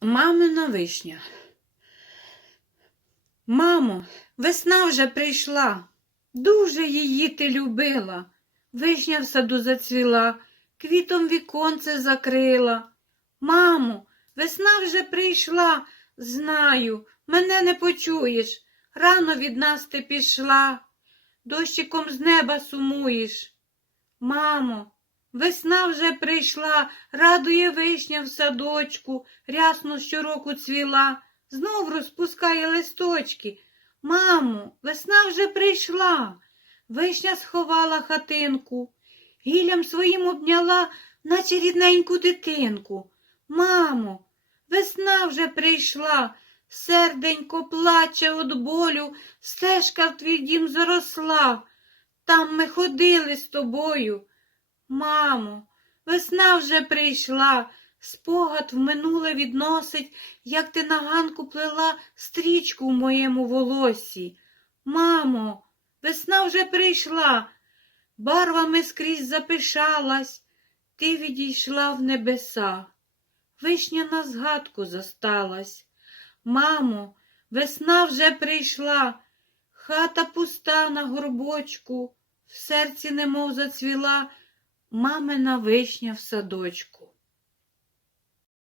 Мамина вишня. Мамо, весна вже прийшла. Дуже її ти любила. Вишня в саду зацвіла, квітом віконце закрила. Мамо, весна вже прийшла. Знаю, мене не почуєш. Рано від нас ти пішла. Дощиком з неба сумуєш. Мамо, весна вже прийшла, радує вишня в садочку, рясно щороку цвіла, знов розпускає листочки. Мамо, весна вже прийшла. Вишня сховала хатинку, гіллям своїм обняла, наче рідненьку дитинку. Мамо, весна вже прийшла, серденько плаче од болю, стежка в твій дім заросла. Там ми ходили з тобою. Мамо, весна вже прийшла, спогад в минуле відносить, як ти на ганку плела стрічку в моєму волосі. Мамо, весна вже прийшла, барвами скрізь запишалась, ти відійшла в небеса. Вишня на згадку зосталась. Мамо, весна вже прийшла, хата пуста на горбочку, в серці немов зацвіла мамина вишня в садочку.